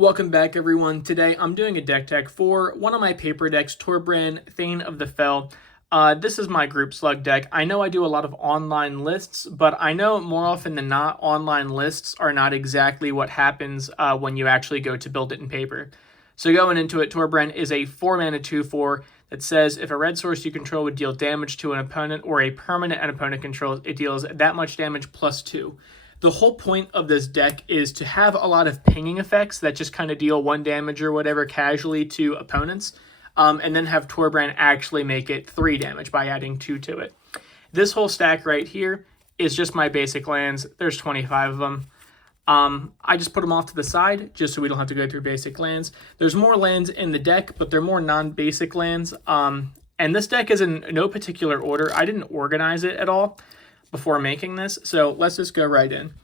Welcome back, everyone. Today I'm doing a deck tech for one of my paper decks, Torbran, Thane of the Fell. This is my Groupslug deck. I know I do a lot of online lists, but I know more often than not, online lists are not exactly what happens when you actually go to build it in paper. So going into it, Torbran is a 4-mana 2/4 that says if a red source you control would deal damage to an opponent or a permanent an opponent controls, it deals that much damage plus 2. The whole point of this deck is to have a lot of pinging effects that just kind of deal 1 damage or whatever casually to opponents, and then have Torbran actually make it 3 damage by adding 2 to it. This whole stack right here is just my basic lands. There's 25 of them. I just put them off to the side just so we don't have to go through basic lands. There's more lands in the deck, but they're more non-basic lands. And this deck is in no particular order. I didn't organize it at all before making this, so let's just go right in.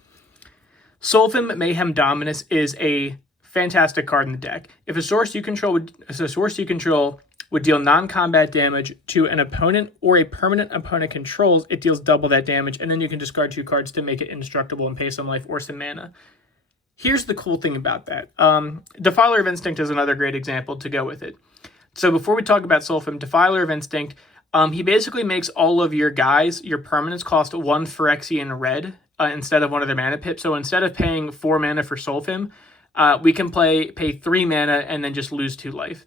Sulfim Mayhem Dominus is a fantastic card in the deck. If a source you control would deal non-combat damage to an opponent or a permanent opponent controls, it deals double that damage, and then you can discard 2 cards to make it indestructible and pay some life or some mana. Here's the cool thing about that. Defiler of Instinct is another great example to go with it. So before we talk about Sulfim, Defiler of Instinct, he basically makes all of your guys, your permanents, cost 1 Phyrexian red instead of one of their mana pips. So instead of paying 4 mana for Sulfim, we can pay 3 mana and then just lose 2 life.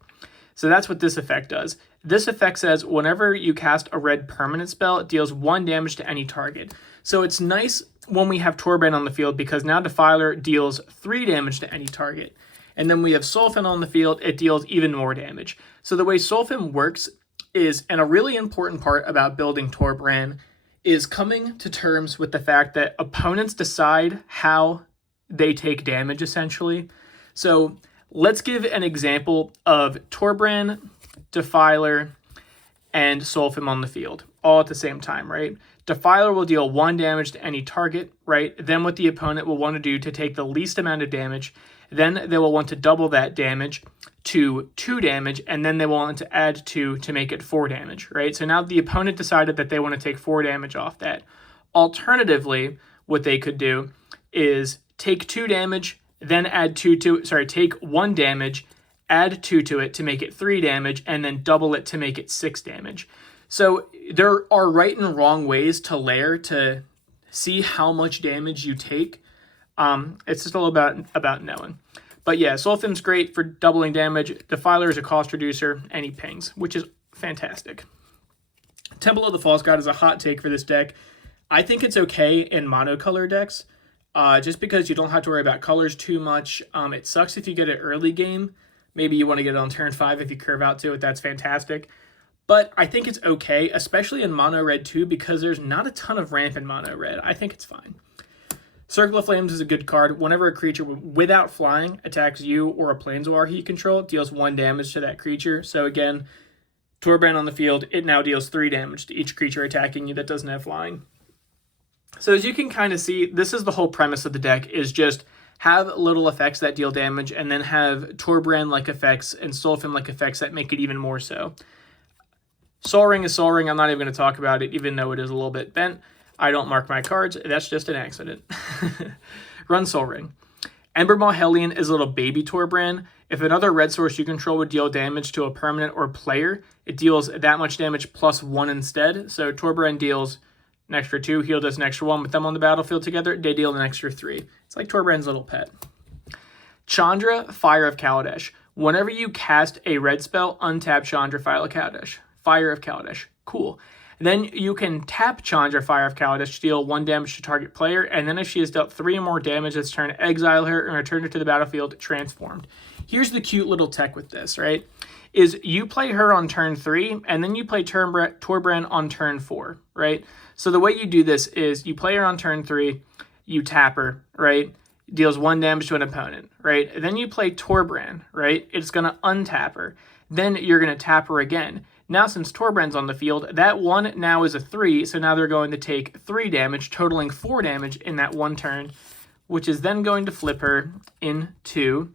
So that's what this effect does. This effect says whenever you cast a red permanent spell, it deals 1 damage to any target. So it's nice when we have Torbran on the field because now Defiler deals 3 damage to any target. And then we have Sulfim on the field, it deals even more damage. So the way Sulfim works is, and a really important part about building Torbran, is coming to terms with the fact that opponents decide how they take damage, essentially. So let's give an example of Torbran, Defiler, and Sulfim on the field, all at the same time, right? Defiler will deal 1 damage to any target, right? Then what the opponent will want to do to take the least amount of damage, then they will want to double that damage to 2 damage, and then they will want to add 2 to make it 4 damage, right? So now the opponent decided that they want to take 4 damage off that. Alternatively, what they could do is take 2 damage, then add 2 to it, take 1 damage, add 2 to it to make it 3 damage, and then double it to make it 6 damage. So there are right and wrong ways to layer to see how much damage you take. It's just all about knowing. But yeah, Sulfim's great for doubling damage. Defiler is a cost reducer, and he pings, which is fantastic. Temple of the False God is a hot take for this deck. I think it's okay in monocolor decks, just because you don't have to worry about colors too much. It sucks if you get it early game. Maybe you want to get it on turn 5 if you curve out to it. That's fantastic. But I think it's okay, especially in mono red too, because there's not a ton of ramp in mono red. I think it's fine. Circle of Flames is a good card. Whenever a creature without flying attacks you or a planeswalker you control, it deals 1 damage to that creature. So again, Torbran on the field, it now deals 3 damage to each creature attacking you that doesn't have flying. So as you can kind of see, this is the whole premise of the deck, is just have little effects that deal damage and then have Torbran-like effects and Sulfim-like effects that make it even more so. Sol Ring is Sol Ring. I'm not even going to talk about it, even though it is a little bit bent. I don't mark my cards. That's just an accident. Run Sol Ring. Embermaw Hellion is a little baby Torbran. If another red source you control would deal damage to a permanent or player, it deals that much damage plus 1 instead. So Torbran deals an extra 2, heal does an extra 1. With them on the battlefield together, they deal an extra 3. It's like Torbran's little pet. Chandra, Fire of Kaladesh. Whenever you cast a red spell, untap Chandra, Fire of Kaladesh. Fire of Kaladesh. Cool. Then you can tap Chandra, Fire of Kaladesh, deal 1 damage to target player, and then if she has dealt 3 or more damage this turn, exile her and return her to the battlefield transformed. Here's the cute little tech with this, right? Is you play her on turn 3, and then you play Torbran on turn 4, right? So the way you do this is you play her on turn 3, you tap her, right? Deals 1 damage to an opponent, right? Then you play Torbran, right? It's going to untap her. Then you're going to tap her again. Now, since Torbran's on the field, that 1 now is a 3, so now they're going to take 3 damage, totaling 4 damage in that 1 turn, which is then going to flip her into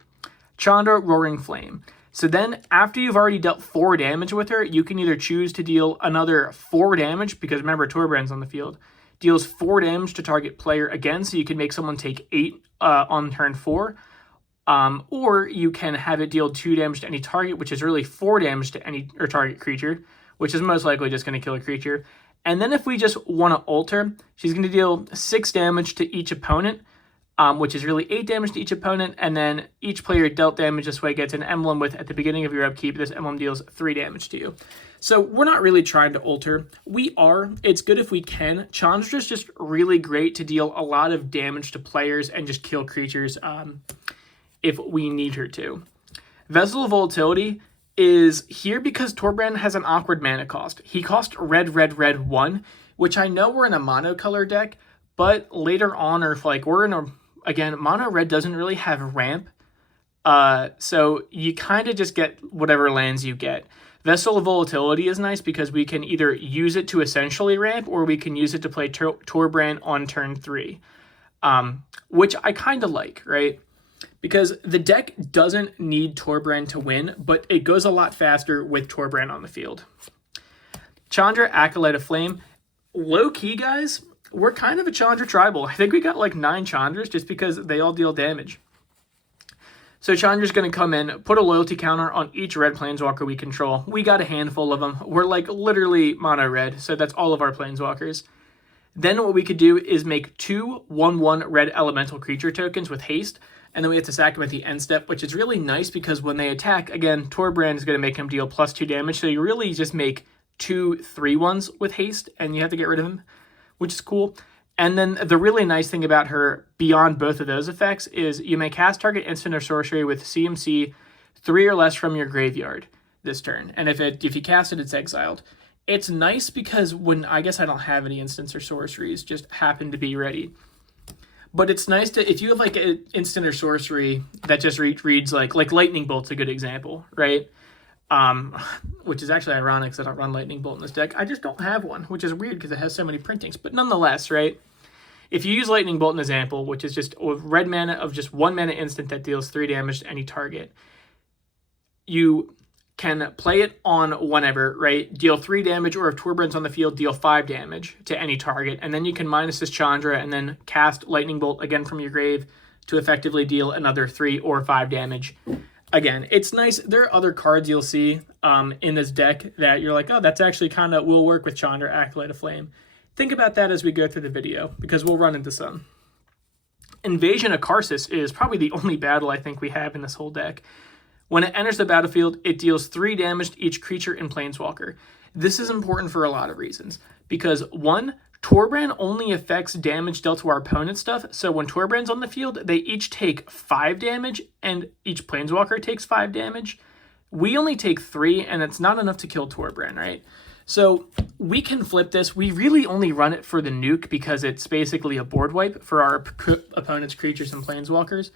Chandra, Roaring Flame. So then, after you've already dealt 4 damage with her, you can either choose to deal another 4 damage, because remember, Torbran's on the field, deals 4 damage to target player again, so you can make someone take 8 on turn 4, Or you can have it deal 2 damage to any target, which is really 4 damage to any target creature, which is most likely just going to kill a creature. And then if we just want to alter, she's going to deal 6 damage to each opponent, which is really 8 damage to each opponent. And then each player dealt damage this way gets an emblem with, at the beginning of your upkeep, this emblem deals 3 damage to you. So we're not really trying to alter. We are. It's good if we can. Chandra's just really great to deal a lot of damage to players and just kill creatures if we need her to. Vessel of Volatility is here because Torbran has an awkward mana cost. He costs red, 1, which I know we're in a monocolor deck, but later on, or if like we're in a, again, mono red doesn't really have ramp. So you kind of just get whatever lands you get. Vessel of Volatility is nice because we can either use it to essentially ramp or we can use it to play Torbran on turn 3, which I kind of like, right? Because the deck doesn't need Torbran to win, but it goes a lot faster with Torbran on the field. Chandra, Acolyte of Flame. Low-key, guys, we're kind of a Chandra tribal. I think we got like 9 Chandras just because they all deal damage. So Chandra's going to come in, put a loyalty counter on each red planeswalker we control. We got a handful of them. We're like literally mono red, so that's all of our planeswalkers. Then what we could do is make 2 1/1 red elemental creature tokens with haste, and then we have to sack them at the end step, which is really nice because when they attack, again, Torbran is going to make him deal +2 damage, so you really just make 2 3/1s with haste, and you have to get rid of him, which is cool. And then the really nice thing about her, beyond both of those effects, is you may cast target instant or sorcery with CMC 3 or less from your graveyard this turn. And if you cast it, it's exiled. It's nice because when, I guess I don't have any instants or sorceries, just happen to be ready. But it's nice to, if you have like an instant or sorcery that just reads like Lightning Bolt's a good example, right? Which is actually ironic because I don't run Lightning Bolt in this deck. I just don't have one, which is weird because it has so many printings. But nonetheless, right? If you use Lightning Bolt in example, which is just a red mana of just 1 mana instant that deals 3 damage to any target, you can play it on whenever, right? Deal 3 damage, or if Torbran's on the field, deal 5 damage to any target. And then you can minus this Chandra and then cast Lightning Bolt again from your grave to effectively deal another 3 or 5 damage. Again, it's nice. There are other cards you'll see in this deck that you're like, oh, that's actually kind of will work with Chandra, Acolyte of Flame. Think about that as we go through the video, because we'll run into some. Invasion of Karsus is probably the only battle I think we have in this whole deck. When it enters the battlefield, it deals 3 damage to each creature in Planeswalker. This is important for a lot of reasons, because 1, Torbran only affects damage dealt to our opponent's stuff, so when Torbran's on the field, they each take 5 damage, and each Planeswalker takes 5 damage. We only take 3, and it's not enough to kill Torbran, right? So we can flip this. We really only run it for the nuke because it's basically a board wipe for our opponent's creatures and Planeswalkers.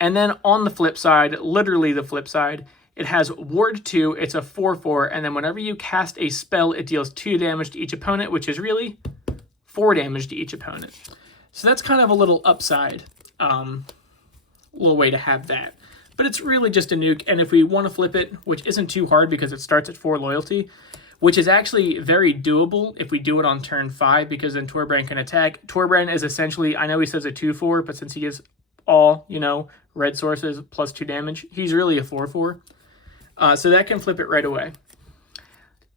And then on the flip side, literally the flip side, it has Ward 2, it's a 4/4, and then whenever you cast a spell, it deals 2 damage to each opponent, which is really 4 damage to each opponent. So that's kind of a little upside, little way to have that. But it's really just a nuke, and if we want to flip it, which isn't too hard because it starts at 4 loyalty, which is actually very doable if we do it on turn 5, because then Torbran can attack. Torbran is essentially, I know he says a 2/4, but since he gives all, red sources plus 2 damage, he's really a 4/4. So that can flip it right away.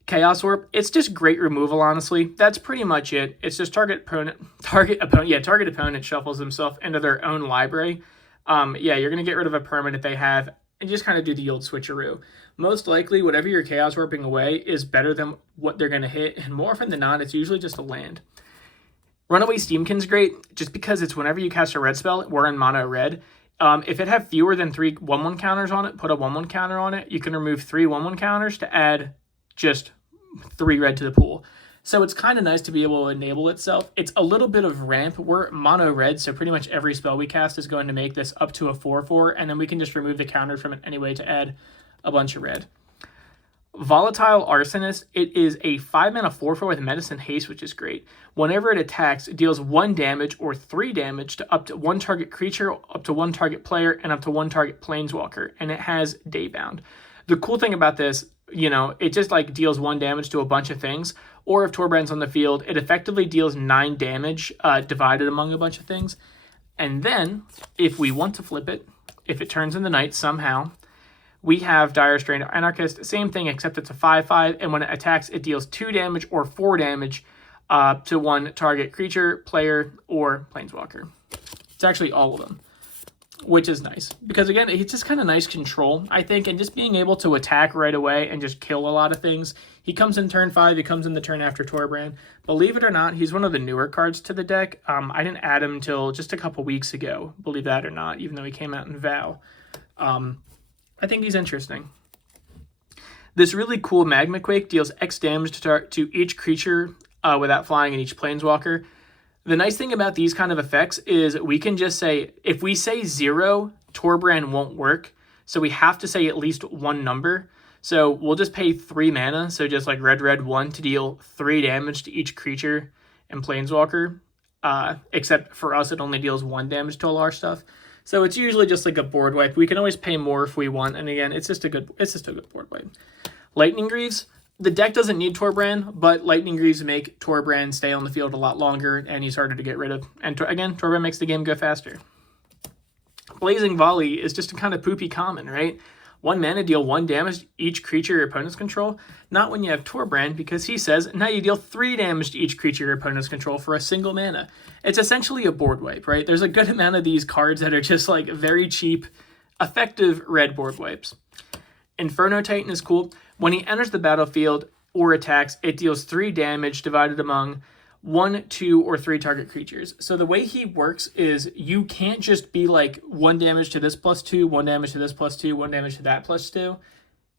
Chaos Orb, it's just great removal, honestly. That's pretty much it. It's just target opponent shuffles himself into their own library. You're going to get rid of a permanent they have and just kind of do the old switcheroo. Most likely, whatever you're Chaos Orbing away is better than what they're going to hit, and more often than not, it's usually just a land. Runaway Steamkin's great, just because it's whenever you cast a red spell, we're in mono red. If it have fewer than 3 1/1 counters on it, put a 1/1 counter on it. You can remove 3 1/1 counters to add just 3 red to the pool. So it's kind of nice to be able to enable itself. It's a little bit of ramp. We're mono red, so pretty much every spell we cast is going to make this up to a 4/4, and then we can just remove the counter from it anyway to add a bunch of red. Volatile Arsonist, it is a 5 mana 4/4 with Medicine Haste, which is great. Whenever it attacks, it deals 1 damage or 3 damage to up to 1 target creature, up to 1 target player, and up to 1 target planeswalker, and it has Daybound. The cool thing about this, it just deals 1 damage to a bunch of things, or if Torbran's on the field, it effectively deals 9 damage divided among a bunch of things. And then, if we want to flip it, if it turns in the night somehow. We have Dire Strained Anarchist, same thing except it's a 5/5, and when it attacks, it deals 2 damage or 4 damage to one target creature, player, or planeswalker. It's actually all of them, which is nice. Because again, it's just kind of nice control, I think, and just being able to attack right away and just kill a lot of things. He comes in turn 5, he comes in the turn after Torbran. Believe it or not, he's one of the newer cards to the deck. I didn't add him until just a couple weeks ago, believe that or not, even though he came out in Vow. I think he's interesting. This really cool Magma Quake deals X damage to each creature without flying and each planeswalker. The nice thing about these kind of effects is we can just say, if we say 0, Torbran won't work. So we have to say at least one number. So we'll just pay 3 mana, so just like red 1 to deal 3 damage to each creature and planeswalker. Except for us, it only deals 1 damage to all our stuff. So it's usually just like a board wipe. We can always pay more if we want, and again, it's just a good board wipe. Lightning Greaves. The deck doesn't need Torbran, but Lightning Greaves make Torbran stay on the field a lot longer, and he's harder to get rid of. And again, Torbran makes the game go faster. Blazing Volley is just a kind of poopy common, right? 1 mana, deal 1 damage to each creature your opponents control. Not when you have Torbran, because he says, now you deal 3 damage to each creature your opponents control for a single mana. It's essentially a board wipe, right? There's a good amount of these cards that are just like very cheap, effective red board wipes. Inferno Titan is cool. When he enters the battlefield or attacks, it deals 3 damage divided among 1, 2, or 3 target creatures. So the way he works is you can't just be like 1 damage to this +2, 1 damage to this +2, 1 damage to that +2.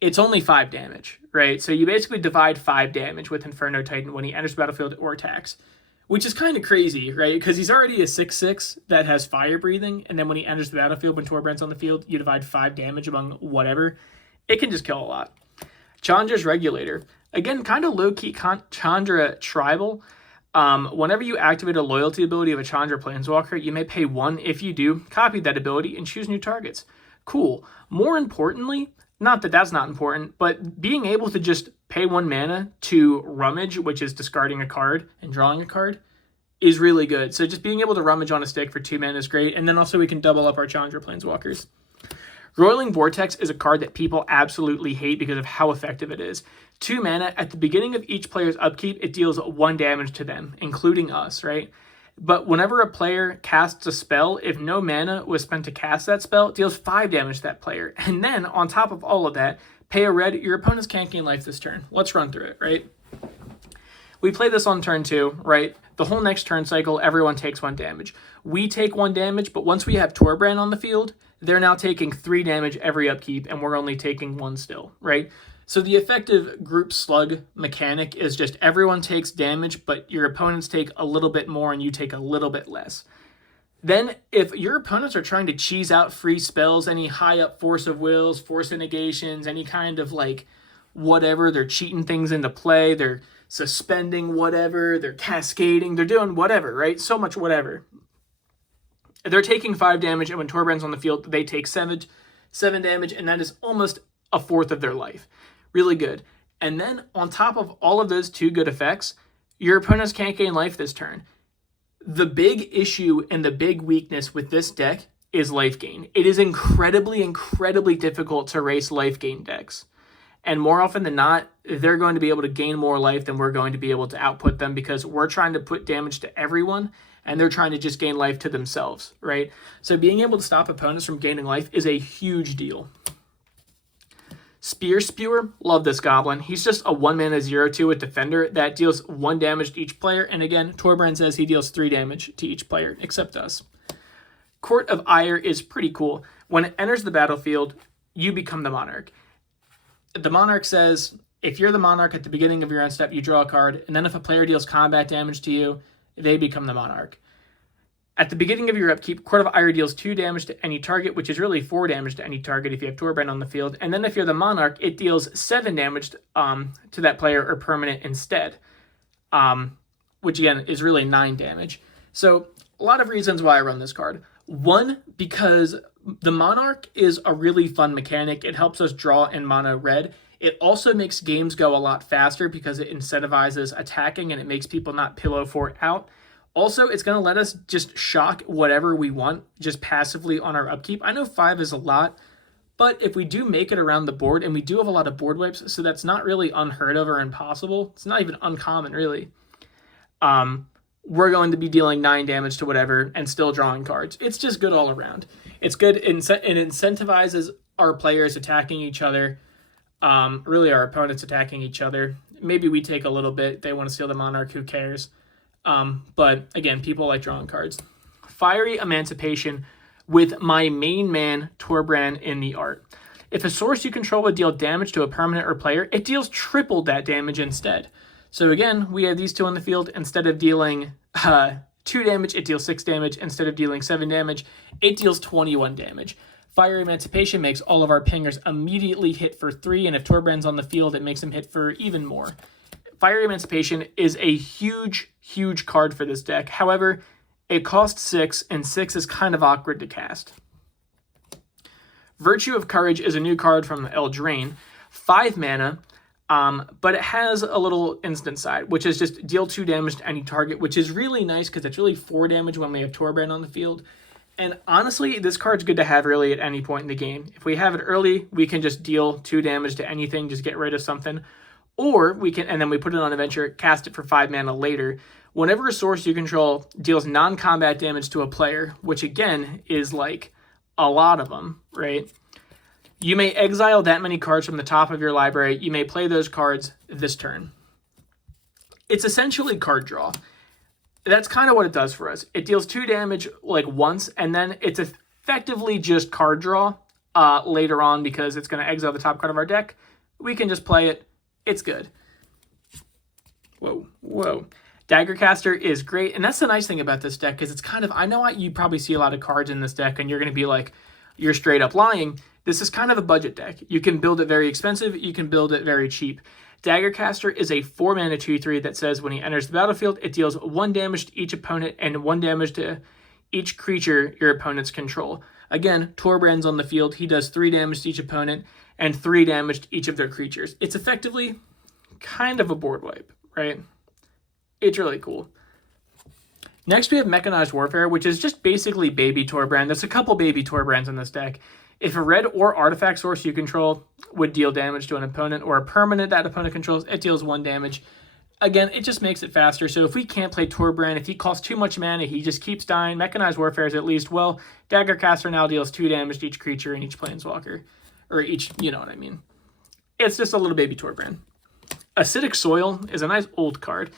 It's only 5 damage, right? So you basically divide 5 damage with Inferno Titan when he enters the battlefield or attacks, which is kind of crazy, right? Because he's already a 6/6 that has fire breathing, and then when he enters the battlefield, when Torbran's on the field, you divide 5 damage among whatever. It can just kill a lot. Chandra's Regulator. Again, kind of low-key Chandra tribal. Whenever you activate a loyalty ability of a Chandra Planeswalker, you may pay 1. If you do, copy that ability and choose new targets. Cool. More importantly, not that that's not important, but being able to just pay 1 mana to Rummage, which is discarding a card and drawing a card, is really good. So just being able to Rummage on a stick for 2 mana is great, and then also we can double up our Chandra Planeswalkers. Roiling Vortex is a card that people absolutely hate because of how effective it is. 2 mana, at the beginning of each player's upkeep, it deals 1 damage to them, including us, right? But whenever a player casts a spell, if no mana was spent to cast that spell, it deals 5 damage to that player. And then, on top of all of that, pay a red, your opponents can't gain life this turn. Let's run through it, right? We play this on turn 2, right? The whole next turn cycle, everyone takes 1 damage. We take 1 damage, but once we have Torbran on the field, they're now taking 3 damage every upkeep, and we're only taking 1 still, right? So the effective Groupslug mechanic is just everyone takes damage, but your opponents take a little bit more and you take a little bit less. Then if your opponents are trying to cheese out free spells, any high up Force of Wills, Force of Negations, any kind of like whatever, they're cheating things into play, they're suspending whatever, they're cascading, they're doing whatever, right? So much whatever. They're taking 5 damage, and when Torbran's on the field, they take 7 damage, and that is almost a fourth of their life. Really good. And then on top of all of those 2 good effects, your opponents can't gain life this turn. The big issue and the big weakness with this deck is life gain. It is incredibly difficult to race life gain decks. And more often than not, they're going to be able to gain more life than we're going to be able to output them because we're trying to put damage to everyone and they're trying to just gain life to themselves, right? So being able to stop opponents from gaining life is a huge deal. Spear Spewer, love this goblin. He's just a 1 mana 0/2 with Defender that deals 1 damage to each player. And again, Torbran says he deals 3 damage to each player, except us. Court of Ire is pretty cool. When it enters the battlefield, you become the Monarch. The Monarch says, if you're the Monarch at the beginning of your end step, you draw a card. And then if a player deals combat damage to you, they become the Monarch. At the beginning of your upkeep, Court of Ire deals 2 damage to any target, which is really 4 damage to any target if you have Torbran on the field. And then if you're the Monarch, it deals 7 damage to that player or permanent instead, which again is really 9 damage. So a lot of reasons why I run this card. 1, because the Monarch is a really fun mechanic. It helps us draw in mono red. It also makes games go a lot faster because it incentivizes attacking and it makes people not pillow fort out. Also, it's going to let us just shock whatever we want just passively on our upkeep. I know 5 is a lot, but if we do make it around the board, and we do have a lot of board wipes, so that's not really unheard of or impossible. It's not even uncommon, really. We're going to be dealing 9 damage to whatever and still drawing cards. It's just good all around. It's good. It incentivizes our players attacking each other. Really, our opponents attacking each other. Maybe we take a little bit. They want to steal the Monarch. Who cares? But again, people like drawing cards. Fiery Emancipation with my main man, Torbran, in the art. If a source you control would deal damage to a permanent or player, it deals triple that damage instead. So again, we have these two on the field. Instead of dealing 2 damage, it deals 6 damage. Instead of dealing 7 damage, it deals 21 damage. Fire Emancipation makes all of our pingers immediately hit for 3, and if Torbran's on the field, it makes them hit for even more. Fire Emancipation is a huge, huge card for this deck. However, it costs 6, and 6 is kind of awkward to cast. Virtue of Courage is a new card from Eldraine. 5 mana, but it has a little instant side, which is just deal 2 damage to any target, which is really nice because it's really 4 damage when we have Torbran on the field. And honestly, this card's good to have really at any point in the game. If we have it early, we can just deal 2 damage to anything, just get rid of something. Or we can, and then we put it on Adventure, cast it for 5 mana later. Whenever a source you control deals non-combat damage to a player, which again is like a lot of them, right? You may exile that many cards from the top of your library. You may play those cards this turn. It's essentially card draw. That's kind of what it does for us. It deals 2 damage like once, and then it's effectively just card draw later on because it's going to exile the top card of our deck. We can just play it. It's good. Whoa. Daggercaster is great, and that's the nice thing about this deck because it's kind of, I know you probably see a lot of cards in this deck, and you're going to be like, you're straight up lying. This is kind of a budget deck. You can build it very expensive. You can build it very cheap. Daggercaster is a 4 mana 2/3 that says when he enters the battlefield, it deals 1 damage to each opponent and 1 damage to each creature your opponents control. Again, Torbran's on the field. He does 3 damage to each opponent and 3 damage to each of their creatures. It's effectively kind of a board wipe, right? It's really cool. Next, we have Mechanized Warfare, which is just basically baby Torbran. There's a couple baby Torbrans in this deck. If a red or artifact source you control would deal damage to an opponent or a permanent that opponent controls, it deals 1 damage. Again, it just makes it faster. So if we can't play Torbran, if he costs too much mana, he just keeps dying. Mechanized Warfare is at least, well, Daggercaster now deals 2 damage to each creature and each planeswalker. Or each, you know what I mean. It's just a little baby Torbran. Acidic Soil is a nice old card.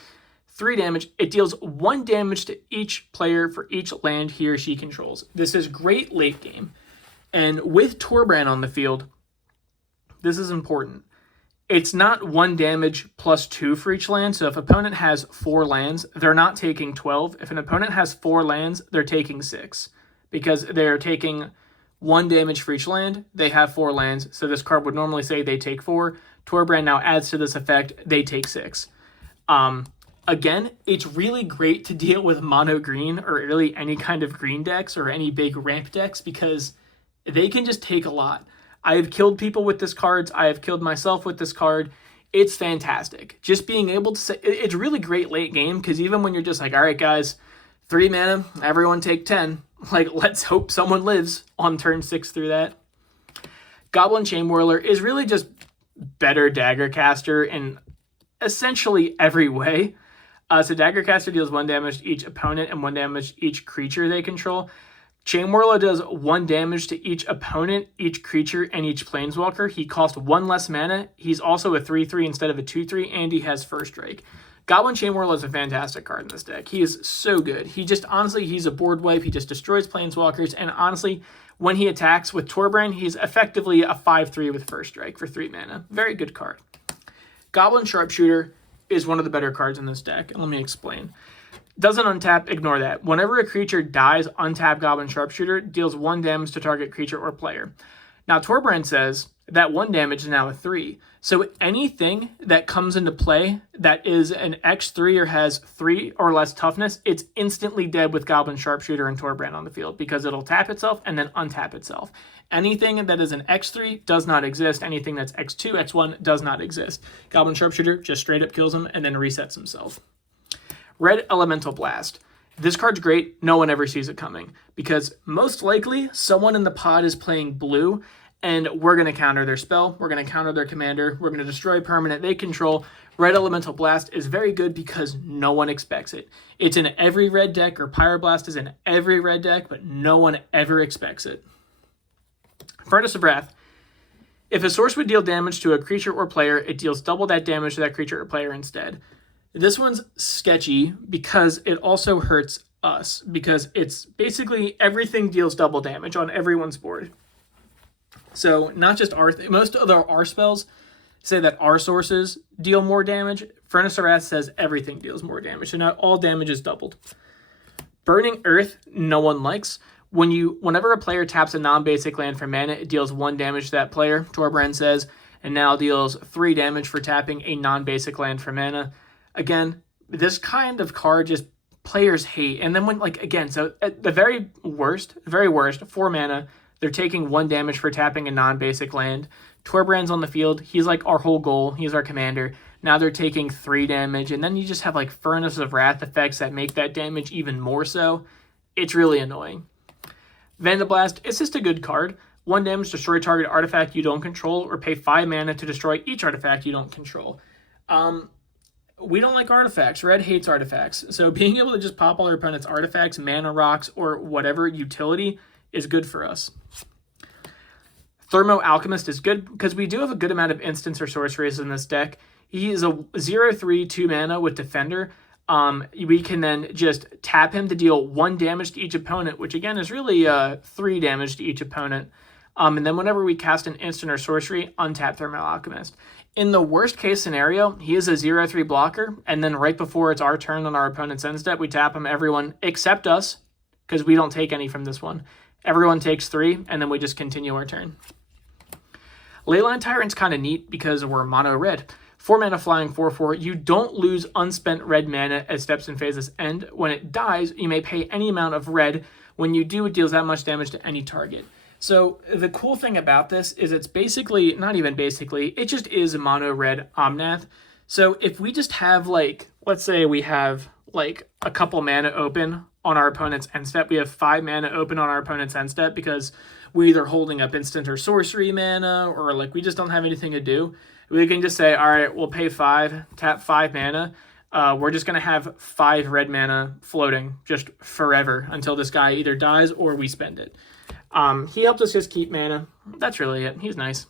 3 damage. It deals 1 damage to each player for each land he or she controls. This is great late game. And with Torbran on the field, this is important. It's not 1 damage plus 2 for each land. So if an opponent has 4 lands, they're not taking 12. If an opponent has 4 lands, they're taking 6. Because they're taking 1 damage for each land. They have 4 lands. So this card would normally say they take 4. Torbran now adds to this effect. They take 6. Again, it's really great to deal with mono green or really any kind of green decks or any big ramp decks because they can just take a lot. I have killed people with this card. I have killed myself with this card. It's fantastic. Just being able to say, it's really great late game because even when you're just like, all right, guys, 3 mana, everyone take 10. Like, let's hope someone lives on turn 6 through that. Goblin Chainwhirler is really just better Daggercaster in essentially every way. So Daggercaster deals 1 damage to each opponent and 1 damage to each creature they control. Chainwhirler does 1 damage to each opponent, each creature, and each planeswalker. He costs 1 less mana. He's also a 3/3 instead of a 2/3, and he has First Strike. Goblin Chainwhirler is a fantastic card in this deck. He is so good. He just, honestly, he's a board wipe. He just destroys planeswalkers, and honestly, when he attacks with Torbran, he's effectively a 5/3 with First Strike for 3 mana. Very good card. Goblin Sharpshooter is one of the better cards in this deck, and let me explain. Doesn't untap, ignore that. Whenever a creature dies, untap Goblin Sharpshooter, deals 1 damage to target creature or player. Now, Torbran says that 1 damage is now a 3. So anything that comes into play that is an X3 or has 3 or less toughness, it's instantly dead with Goblin Sharpshooter and Torbran on the field because it'll tap itself and then untap itself. Anything that is an X3 does not exist. Anything that's X2, X1 does not exist. Goblin Sharpshooter just straight up kills him and then resets himself. Red Elemental Blast. This card's great. No one ever sees it coming because most likely someone in the pod is playing blue and we're going to counter their spell. We're going to counter their commander. We're going to destroy permanent they control. Red Elemental Blast is very good because no one expects it. It's in every red deck, or Pyroblast is in every red deck, but no one ever expects it. Furnace of Wrath. If a source would deal damage to a creature or player, it deals double that damage to that creature or player instead. This one's sketchy because it also hurts us, because it's basically everything deals double damage on everyone's board. So not just most of our spells say that our sources deal more damage. Furnace of Wrath says everything deals more damage, so not all damage is doubled. Burning Earth, no one likes. Whenever a player taps a non-basic land for mana, it deals 1 damage to that player, Torbran says, and now deals 3 damage for tapping a non-basic land for mana. Again, this kind of card just players hate. And then so at the very worst, 4 mana, they're taking 1 damage for tapping a non-basic land. Torbran's on the field. He's like our whole goal. He's our commander. Now they're taking 3 damage, and then you just have like Furnace of Wrath effects that make that damage even more so. It's really annoying. Vandablast, it's just a good card. 1 damage, destroy target artifact you don't control, or pay 5 mana to destroy each artifact you don't control. We don't like artifacts. Red hates artifacts. So being able to just pop all our opponent's artifacts, mana rocks, or whatever utility is good for us. Thermo Alchemist is good because we do have a good amount of instants or sorceries in this deck. He is a 0/3 2 mana with Defender. We can then just tap him to deal 1 damage to each opponent, which again is really 3 damage to each opponent. And then whenever we cast an instant or sorcery, untap Thermo Alchemist. In the worst case scenario, he is a 0/3 blocker, and then right before it's our turn on our opponent's end step, we tap him, everyone except us, because we don't take any from this one. Everyone takes 3, and then we just continue our turn. Leyline Tyrant's kind of neat because we're mono red. 4 mana flying 4/4. You don't lose unspent red mana as steps and phases end. When it dies, you may pay any amount of red. When you do, it deals that much damage to any target. So the cool thing about this is it's basically, not even basically, it just is a mono red Omnath. So if we just have let's say we have a couple mana open on our opponent's end step, we have 5 mana open on our opponent's end step because we're either holding up instant or sorcery mana, or we just don't have anything to do. We can just say, all right, we'll pay 5, tap 5 mana. We're just going to have 5 red mana floating just forever until this guy either dies or we spend it. He helped us just keep mana. That's really it. He's nice.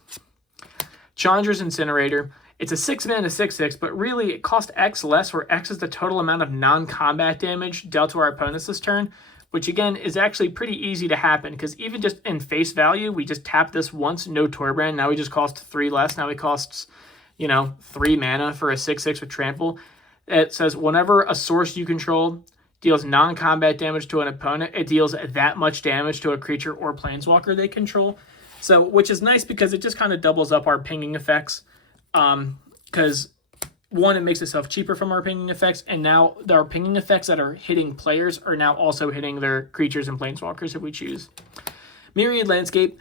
Challenger's Incinerator. It's a 6 mana 6/6, but really it costs X less, where X is the total amount of non-combat damage dealt to our opponents this turn, which again is actually pretty easy to happen because even just in face value, we just tap this once, no Torbran. Now he just costs 3 less. Now he costs, 3 mana for a 6/6 with Trample. It says whenever a source you control deals non-combat damage to an opponent, it deals that much damage to a creature or planeswalker they control. So, which is nice because it just kind of doubles up our pinging effects. Because one, it makes itself cheaper from our pinging effects, and now our pinging effects that are hitting players are now also hitting their creatures and planeswalkers if we choose. Myriad Landscape,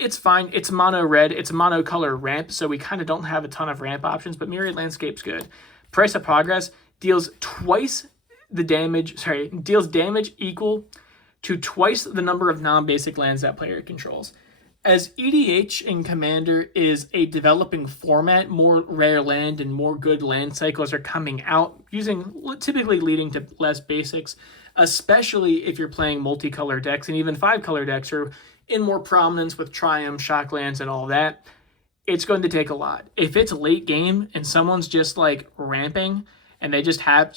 it's fine. It's mono red. It's a mono color ramp, so we kind of don't have a ton of ramp options, but Myriad Landscape's good. Price of Progress deals deals damage equal to twice the number of non-basic lands that player controls. As EDH in Commander is a developing format, more rare land and more good land cycles are coming out, typically leading to less basics, especially if you're playing multicolor decks, and even 5-color decks are in more prominence with Triumph, Shocklands, and all that. It's going to take a lot. If it's late game and someone's just ramping and they just have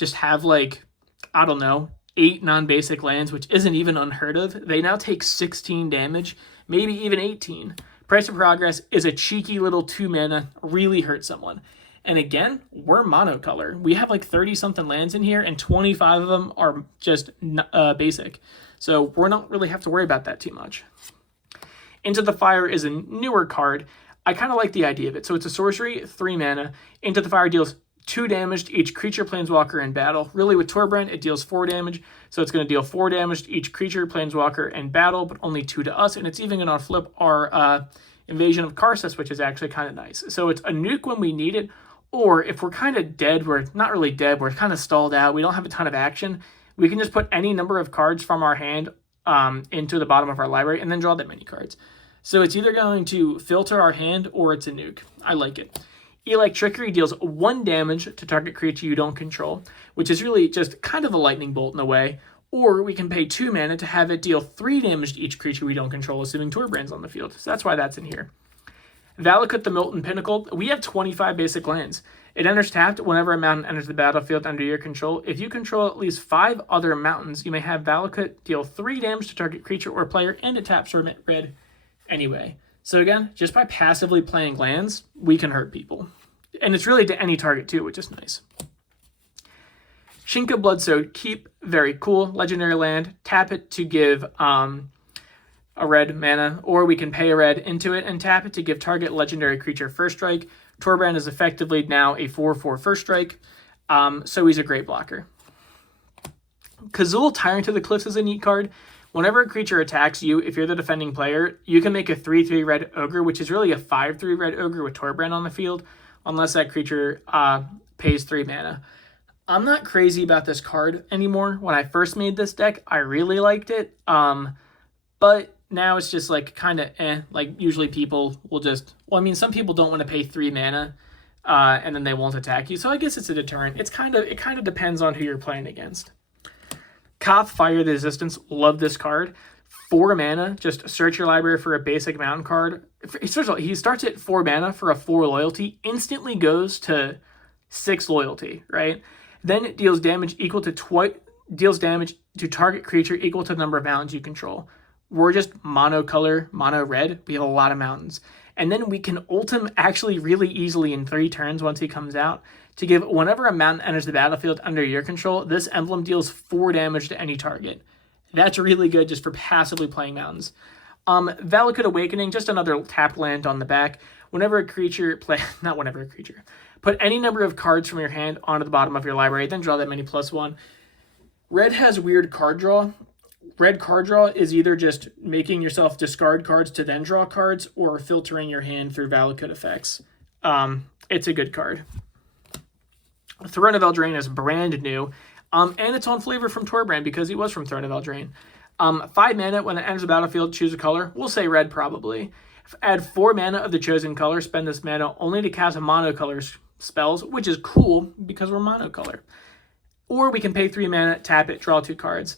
8 non-basic lands, which isn't even unheard of, they now take 16 damage, maybe even 18. Price of Progress is a cheeky little 2 mana, really hurt someone. And again, we're monocolor. We have 30-something lands in here, and 25 of them are just basic. So we're not really have to worry about that too much. Into the Fire is a newer card. I kind of like the idea of it. So it's a sorcery, 3 mana. Into the Fire deals 2 damage to each creature, planeswalker in battle. Really, with Torbran, it deals 4 damage. So it's going to deal 4 damage to each creature, planeswalker in battle, but only 2 to us. And it's even going to flip our Invasion of Karsus, which is actually kind of nice. So it's a nuke when we need it, or if we're kind of dead, we're not really dead, we're kind of stalled out, we don't have a ton of action, we can just put any number of cards from our hand into the bottom of our library and then draw that many cards. So it's either going to filter our hand or it's a nuke. I like it. Electricity deals 1 damage to target creature you don't control, which is really just kind of a lightning bolt in a way. Or we can pay 2 mana to have it deal 3 damage to each creature we don't control, assuming Torbran's on the field. So that's why that's in here. Valakut the Molten Pinnacle. We have 25 basic lands. It enters tapped whenever a mountain enters the battlefield under your control. If you control at least 5 other mountains, you may have Valakut deal 3 damage to target creature or player, and it taps for red anyway. So again, just by passively playing lands, we can hurt people. And it's really to any target too, which is nice. Shinka Bloodsoaked Keep, very cool. Legendary land. Tap it to give a red mana, or we can pay a red into it and tap it to give target legendary creature first strike. Torbran is effectively now a 4/4 first strike, so he's a great blocker. Kazul, Tyrant of the Cliffs, is a neat card. Whenever a creature attacks you, if you're the defending player, you can make a 3/3 red ogre, which is really a 5/3 red ogre with Torbran on the field, unless that creature pays 3 mana. I'm not crazy about this card anymore. When I first made this deck, I really liked it, but now it's just like kind of like usually people will just, well, I mean, some people don't want to pay 3 mana and then they won't attack you, so I guess it's a deterrent. It kind of depends on who you're playing against. Koth, Fire the Resistance, love this card. 4 mana, just search your library for a basic mountain card. First of all, he starts at 4 mana for a 4 loyalty, instantly goes to 6 loyalty, right? Then it deals damage equal to deals damage to target creature equal to the number of mountains you control. We're just mono color, mono red. We have a lot of mountains. And then we can ult him actually really easily in 3 turns once he comes out to give whenever a mountain enters the battlefield under your control, this emblem deals 4 damage to any target. That's really good just for passively playing mountains. Valakut Awakening, just another tap land on the back. Whenever a creature put any number of cards from your hand onto the bottom of your library, then draw that many +1. Red has weird card draw. Red card draw is either just making yourself discard cards to then draw cards, or filtering your hand through Valakut effects. It's a good card. Throne of Eldraine is brand new, and it's on flavor from Torbran because he was from Throne of Eldraine. 5 mana, when it enters the battlefield, choose a color. We'll say red probably. Add 4 mana of the chosen color. Spend this mana only to cast monocolor spells, which is cool because we're monocolor. Or we can pay 3 mana, tap it, draw 2 cards.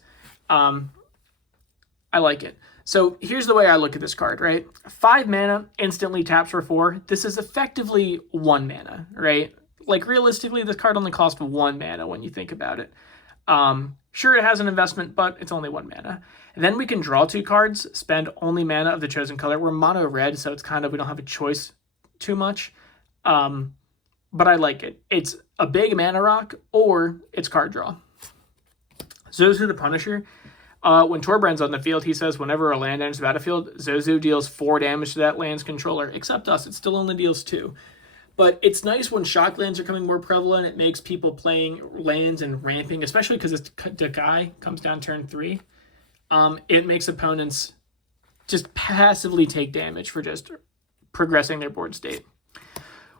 I like it. So here's the way I look at this card, right? 5 mana, instantly taps for 4. This is effectively 1 mana, right? Like realistically, this card only costs 1 mana when you think about it. Sure, it has an investment, but it's only 1 mana. And then we can draw 2 cards, spend only mana of the chosen color. We're mono red, so it's kind of, we don't have a choice too much. But I like it. It's a big mana rock, or it's card draw. Zozu the Punisher. When Torbran's on the field, he says whenever a land enters the battlefield, Zozu deals 4 damage to that land's controller. Except us, it still only deals 2. But it's nice when shock lands are becoming more prevalent. It makes people playing lands and ramping, especially because this Dakai comes down turn 3. It makes opponents just passively take damage for just progressing their board state.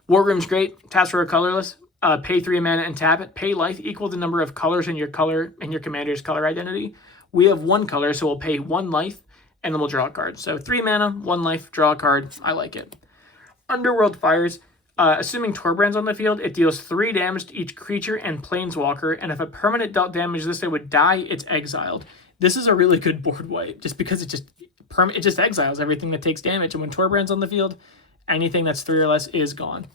War Room's great. Taps for a colorless. Pay 3 mana and tap it. Pay life equal to the number of colors in your commander's color identity. We have 1 color, so we'll pay 1 life, and then we'll draw a card. So 3 mana, 1 life, draw a card. I like it. Underworld Fires. Assuming Torbran's on the field, it deals 3 damage to each creature and planeswalker, and if a permanent dealt damage this way would die, it's exiled. This is a really good board wipe, just because it just exiles everything that takes damage, and when Torbran's on the field, anything that's 3 or less is gone.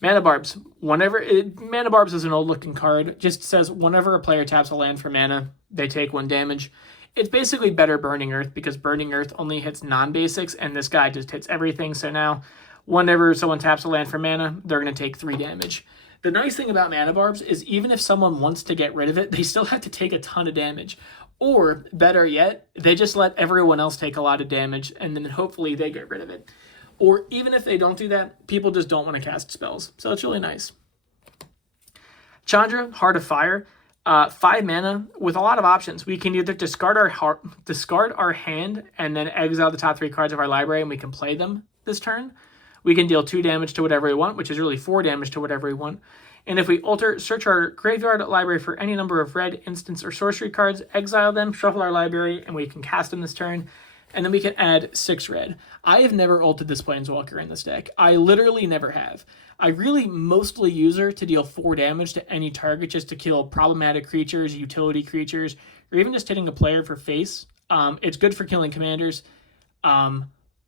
Mana Barbs. Mana Barbs is an old-looking card. It just says whenever a player taps a land for mana, they take 1 damage. It's basically better Burning Earth, because Burning Earth only hits non-basics, and this guy just hits everything, so now whenever someone taps a land for mana, they're going to take 3 damage. The nice thing about Mana Barbs is even if someone wants to get rid of it, they still have to take a ton of damage. Or, better yet, they just let everyone else take a lot of damage, and then hopefully they get rid of it. Or even if they don't do that, people just don't want to cast spells. So it's really nice. Chandra, Heart of Fire. 5 mana with a lot of options. We can either discard our hand and then exile the top 3 cards of our library and we can play them this turn. We can deal 2 damage to whatever we want, which is really 4 damage to whatever we want. And if we alter, search our graveyard library for any number of red, instance, or sorcery cards, exile them, shuffle our library, and we can cast them this turn. And then we can add 6 red. I have never ulted this Planeswalker in this deck. I literally never have. I really mostly use her to deal 4 damage to any target, just to kill problematic creatures, utility creatures, or even just hitting a player for face. It's good for killing commanders.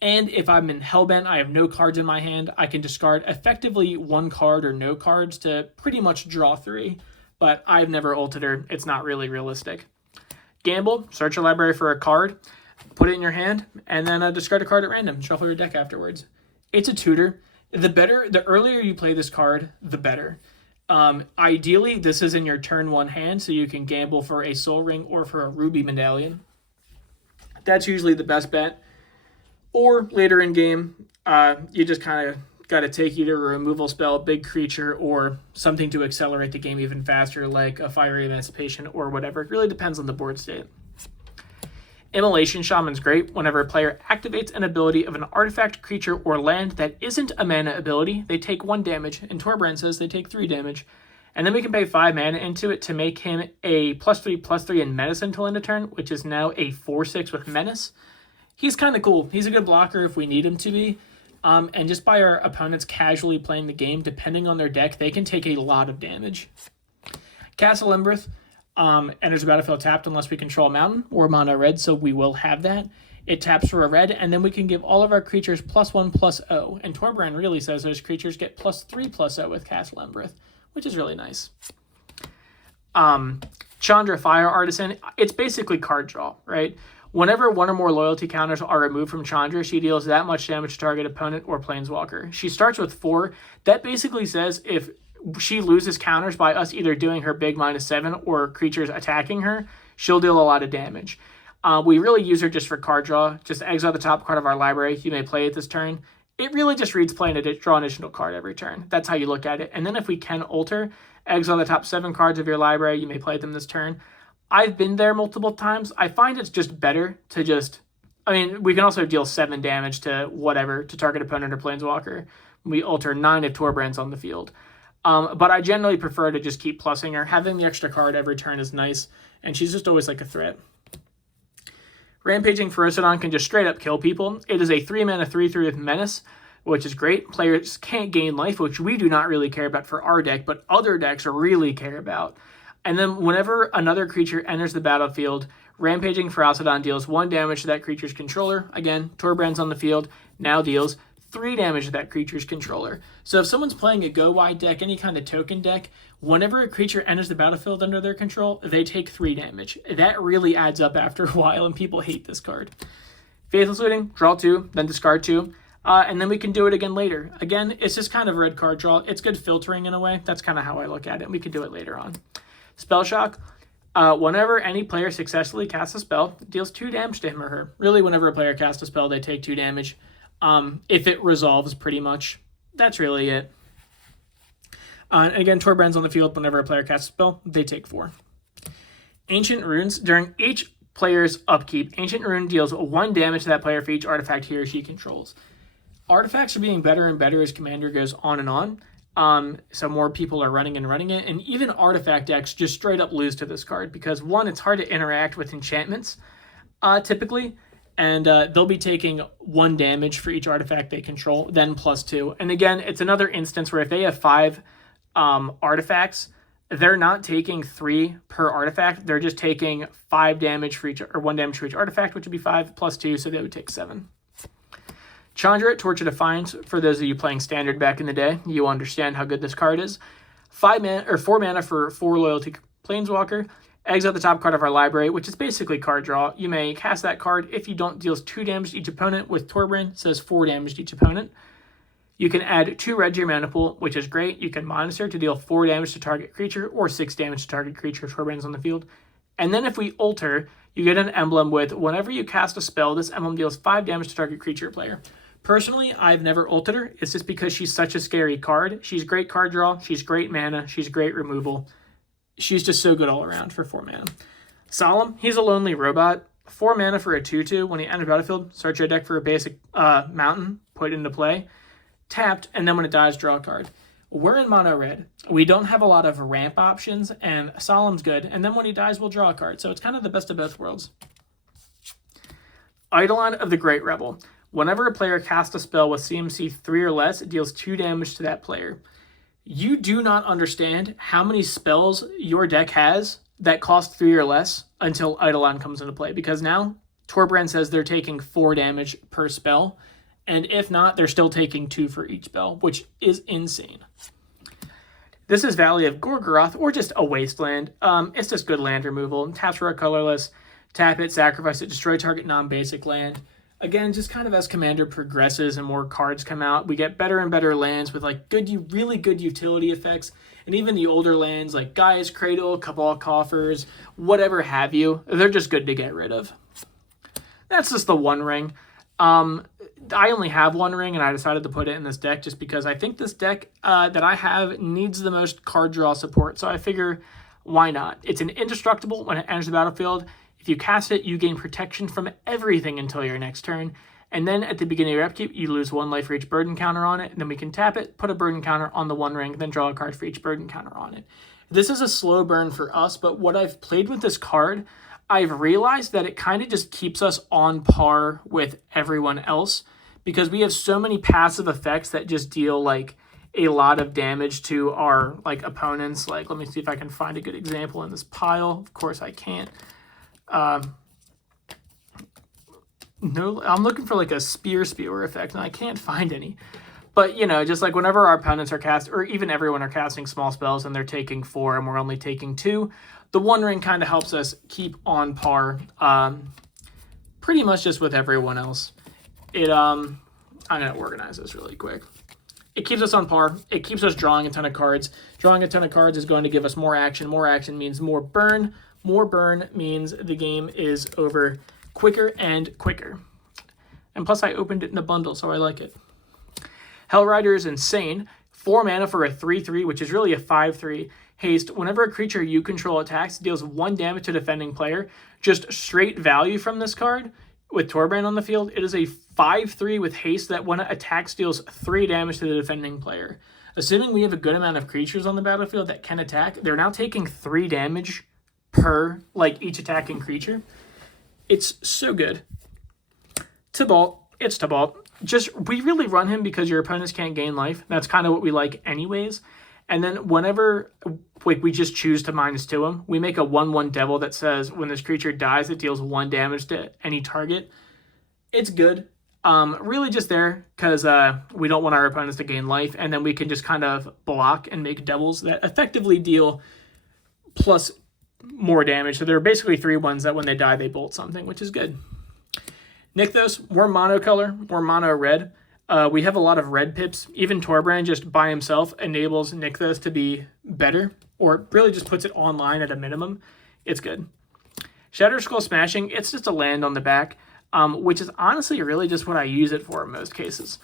And if I'm in Hellbent, I have no cards in my hand, I can discard effectively 1 card or no cards to pretty much draw 3. But I've never ulted her. It's not really realistic. Gamble, search your library for a card, put it in your hand, and then discard a card at random. Shuffle your deck afterwards. It's a tutor. The earlier you play this card, the better. Ideally, this is in your turn 1 hand, so you can gamble for a Soul Ring or for a Ruby Medallion. That's usually the best bet. Or later in game, you just kind of got to take either a removal spell, big creature, or something to accelerate the game even faster, like a Fiery Emancipation or whatever. It really depends on the board state. Immolation Shaman's great. Whenever a player activates an ability of an artifact, creature, or land that isn't a mana ability, they take 1 damage, and Torbran says they take 3 damage. And then we can pay 5 mana into it to make him a +3/+3 in Menace until end of turn, which is now a 4/6 with Menace. He's kind of cool. He's a good blocker if we need him to be. And just by our opponents casually playing the game, depending on their deck, they can take a lot of damage. Castle Embereth enters the battlefield tapped unless we control a mountain or mono red, so we will have that. It taps for a red, and then we can give all of our creatures +1/+0. And Torbran really says those creatures get +3/+0 with Castle Embereth, which is really nice. Chandra Fire Artisan, it's basically card draw, right? Whenever 1 or more loyalty counters are removed from Chandra, she deals that much damage to target opponent or planeswalker. She starts with 4. That basically says if she loses counters by us either doing her big -7 or creatures attacking her, she'll deal a lot of damage. We really use her just for card draw. Just exile the top card of our library. You may play it this turn. It really just reads play and draw an additional card every turn. That's how you look at it. And then if we can alter, exile the top 7 cards of your library. You may play them this turn. I've been there multiple times. I find it's just better to just... I mean, we can also deal 7 damage to whatever, to target opponent or planeswalker. We alter 9 if Torbran's on the field. But I generally prefer to just keep plussing her. Having the extra card every turn is nice, and she's just always like a threat. Rampaging Ferocidon can just straight up kill people. It is a 3-mana 3/3 with Menace, which is great. Players can't gain life, which we do not really care about for our deck, but other decks really care about. And then whenever another creature enters the battlefield, Rampaging Ferocidon deals 1 damage to that creature's controller. Again, Torbran's on the field, now deals 3 damage to that creature's controller. So if someone's playing a go-wide deck, any kind of token deck, whenever a creature enters the battlefield under their control, they take 3 damage. That really adds up after a while, and people hate this card. Faithless Looting, draw 2, then discard 2. And then we can do it again later. Again, it's just kind of red card draw. It's good filtering in a way. That's kind of how I look at it. We can do it later on. Spell Shock. Whenever any player successfully casts a spell, it deals 2 damage to him or her. Really, whenever a player casts a spell, they take 2 damage. If it resolves, pretty much. That's really it. And again, Torbran's on the field. Whenever a player casts a spell, they take 4. Ancient Runes. During each player's upkeep, Ancient Rune deals 1 damage to that player for each artifact he or she controls. Artifacts are being better and better as Commander goes on and on. So more people are running it, and even artifact decks just straight up lose to this card because 1, it's hard to interact with enchantments, typically, and they'll be taking 1 damage for each artifact they control, then +2. And again, it's another instance where if they have 5 artifacts, they're not taking 3 per artifact, they're just taking 5 damage for each, or 1 damage for each artifact, which would be 5 +2, so they would take 7. Chandra, Torch of Defiance. For those of you playing Standard back in the day, you understand how good this card is. 4 mana for 4 loyalty Planeswalker. Exile the top card of our library, which is basically card draw. You may cast that card if you don't deals 2 damage to each opponent. With Torbran, it says 4 damage to each opponent. You can add 2 red to your mana pool, which is great. You can Monastery to deal 4 damage to target creature or 6 damage to target creature if Torbran's on the field. And then if we alter, you get an emblem with whenever you cast a spell, this emblem deals 5 damage to target creature or player. Personally, I've never ulted her. It's just because she's such a scary card. She's great card draw. She's great mana. She's great removal. She's just so good all around for 4 mana. Solemn, he's a lonely robot. 4 mana for a 2/2. When he enters battlefield, search your deck for a basic mountain, put it into play. tapped, and then when it dies, draw a card. We're in mono red. We don't have a lot of ramp options, and Solemn's good. And then when he dies, we'll draw a card. So it's kind of the best of both worlds. Eidolon of the Great Rebel. Whenever a player casts a spell with CMC 3 or less, it deals 2 damage to that player. You do not understand how many spells your deck has that cost 3 or less until Eidolon comes into play. Because now, Torbran says they're taking 4 damage per spell. And if not, they're still taking 2 for each spell, which is insane. This is Valley of Gorgoroth, or just a wasteland. It's just good land removal. Taps for a colorless. Tap it, sacrifice it, destroy target non-basic land. Again, just kind of as Commander progresses and more cards come out, we get better and better lands with like really good utility effects. And even the older lands like Gaia's Cradle, Cabal Coffers, whatever have you, they're just good to get rid of. That's just the One Ring. I only have 1 ring, and I decided to put it in this deck just because I think this deck that I have needs the most card draw support. So I figure, why not? It's an indestructible when it enters the battlefield. If you cast it, you gain protection from everything until your next turn. And then at the beginning of your upkeep, you lose 1 life for each burden counter on it. And then we can tap it, put a burden counter on the 1 ring, then draw a card for each burden counter on it. This is a slow burn for us, but what I've played with this card, I've realized that it kind of just keeps us on par with everyone else because we have so many passive effects that just deal like a lot of damage to our like opponents. Like, let me see if I can find a good example in this pile. Of course I can't. No, I'm looking for like a spewer effect and I can't find any. But, you know, just like whenever our opponents are cast, or even everyone are casting small spells and they're taking 4 and we're only taking 2, the One Ring kind of helps us keep on par pretty much just with everyone else. I'm going to organize this really quick. It keeps us on par. It keeps us drawing a ton of cards. Drawing a ton of cards is going to give us more action. More action means more burn. More burn means the game is over quicker and quicker. And plus I opened it in a bundle, so I like it. Hellrider is insane. 4 mana for a 3/3, which is really a 5/3. Haste. Whenever a creature you control attacks, deals 1 damage to defending player. Just straight value from this card with Torbran on the field. It is a 5/3 with haste that when it attacks deals 3 damage to the defending player. Assuming we have a good amount of creatures on the battlefield that can attack, they're now taking 3 damage per like each attacking creature. It's so good. Tibalt. It's Tibalt. Just, we really run him because your opponents can't gain life. That's kind of what we like anyways. And then whenever like we just choose to -2 him, we make a 1/1 devil that says when this creature dies, it deals 1 damage to any target. It's good. Really just there because we don't want our opponents to gain life. And then we can just kind of block and make devils that effectively deal plus more damage. So there are basically 3 ones that when they die, they bolt something, which is good. Nykthos, we're monocolor, we're mono red. We have a lot of red pips. Even Torbran just by himself enables Nykthos to be better, or really just puts it online at a minimum. It's good. Shatter Skull Smashing, it's just a land on the back, which is honestly really just what I use it for in most cases.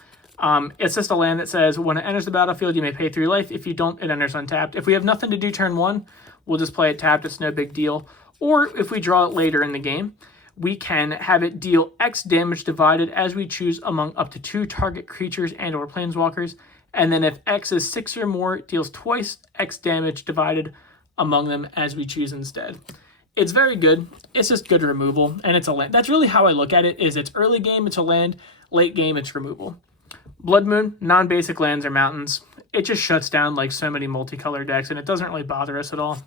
It's just a land that says when it enters the battlefield, you may pay 3 life. If you don't, it enters untapped. If we have nothing to do turn 1, we'll just play it tapped. It's no big deal. Or if we draw it later in the game, we can have it deal X damage divided as we choose among up to 2 target creatures and or planeswalkers. And then if X is 6 or more, it deals twice X damage divided among them as we choose instead. It's very good. It's just good removal, and it's a land. That's really how I look at it, is it's early game, it's a land, late game, it's removal. Blood Moon, non-basic lands or mountains. It just shuts down like so many multicolor decks, and it doesn't really bother us at all.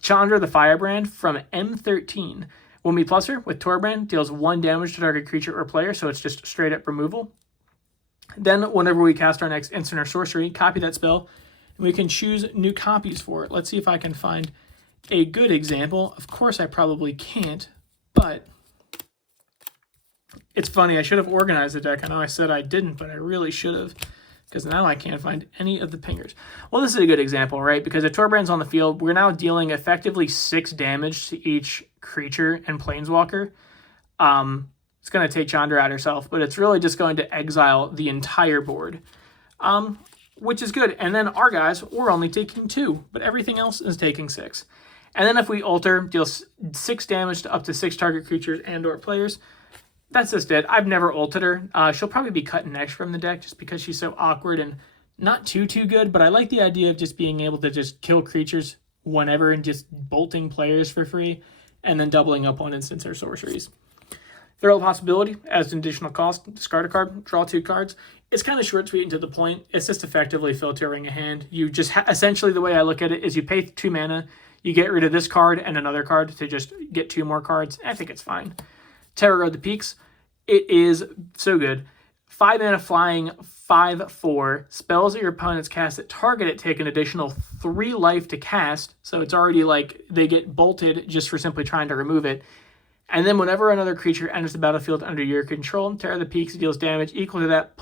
Chandra the Firebrand from M13. When we plus her with Torbran, deals 1 damage to target creature or player, so it's just straight up removal. Then whenever we cast our next instant or sorcery, copy that spell, and we can choose new copies for it. Let's see if I can find a good example. Of course I probably can't, but it's funny. I should have organized the deck. I know I said I didn't, but I really should have, because now I can't find any of the pingers. Well, this is a good example, right? Because if Torbran's on the field, we're now dealing effectively 6 damage to each creature and planeswalker. It's going to take Chandra out herself, but it's really just going to exile the entire board, which is good. And then our guys, we're only taking 2, but everything else is taking 6. And then if we alter, deals 6 damage to up to 6 target creatures and or players. that's just it. I've never ulted her. She'll probably be cut next from the deck just because she's so awkward and not too good, but I like the idea of just being able to just kill creatures whenever and just bolting players for free and then doubling up on instants or sorceries. Throw a possibility as an additional cost, discard a card, draw 2 cards. It's kind of short, sweet, and to the point. It's just effectively filtering a hand. You just essentially, the way I look at it is you pay 2 mana, you get rid of this card and another card to just get 2 more cards. I think it's fine. Terror of the Peaks. It is so good. 5 mana flying, 5/4. Spells that your opponents cast that target it take an additional 3 life to cast. So it's already like they get bolted just for simply trying to remove it. And then whenever another creature enters the battlefield under your control, Terror of the Peaks deals damage equal to that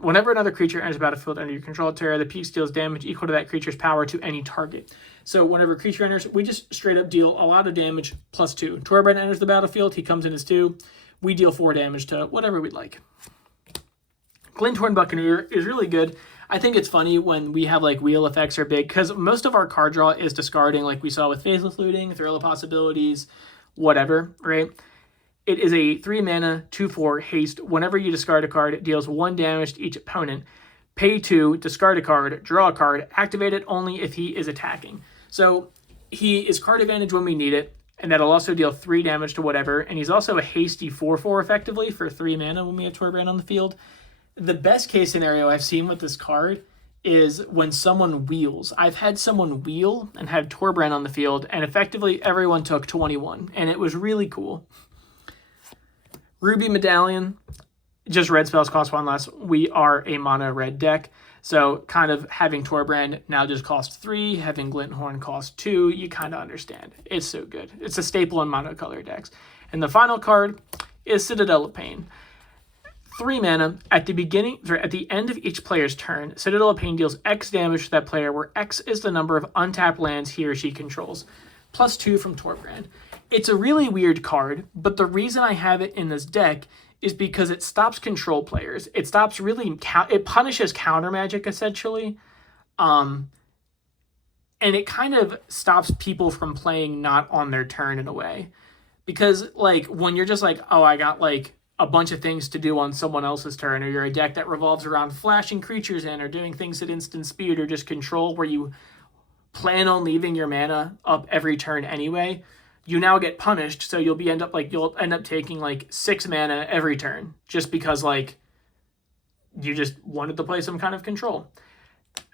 whenever another creature enters the battlefield under your control, Terror of the Peaks deals damage equal to that creature's power to any target. So whenever a creature enters, we just straight up deal a lot of damage plus 2. Torbran enters the battlefield, he comes in as 2. We deal 4 damage to whatever we'd like. Glinthorn Buccaneer is really good. I think it's funny when we have like wheel effects are big because most of our card draw is discarding, like we saw with Faithless Looting, Thrill of Possibilities, whatever, right? It is a 3 mana, 2/4 haste. Whenever you discard a card, it deals 1 damage to each opponent. Pay 2, discard a card, draw a card, activate it only if he is attacking. So he is card advantage when we need it, and that'll also deal 3 damage to whatever. And he's also a hasty 4/4 effectively for 3 mana when we have Torbran on the field. The best case scenario I've seen with this card is when someone wheels. I've had someone wheel and had Torbran on the field, and effectively everyone took 21, and it was really cool. Ruby Medallion, just red spells cost 1 less. We are a mono red deck, so kind of having Torbran now just costs 3, having Glinthorn cost 2, you kind of understand. It's so good. It's a staple in monocolor decks. And the final card is Citadel of Pain. 3 mana, at the end of each player's turn, Citadel of Pain deals X damage to that player, where X is the number of untapped lands he or she controls, plus 2 from Torbran. It's a really weird card, but the reason I have it in this deck is because it stops control players. It stops it punishes counter magic, essentially, and it kind of stops people from playing not on their turn in a way. Because, like, when you're just like, oh, I got, like, a bunch of things to do on someone else's turn, or you're a deck that revolves around flashing creatures in or doing things at instant speed or just control where you plan on leaving your mana up every turn anyway, you now get punished. So you'll end up taking like 6 mana every turn just because like you just wanted to play some kind of control.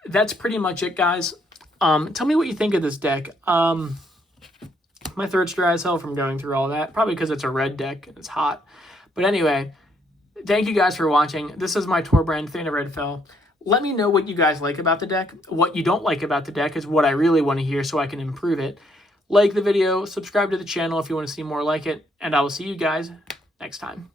That's pretty much it, guys. Tell me what you think of this deck. My throat's dry as hell from going through all that, probably because it's a red deck and it's hot. But anyway, thank you guys for watching. This is my Torbran Thane of Red Fell. Let me know what you guys like about the deck. What you don't like about the deck is what I really want to hear so I can improve it. Like the video, subscribe to the channel if you want to see more like it, and I will see you guys next time.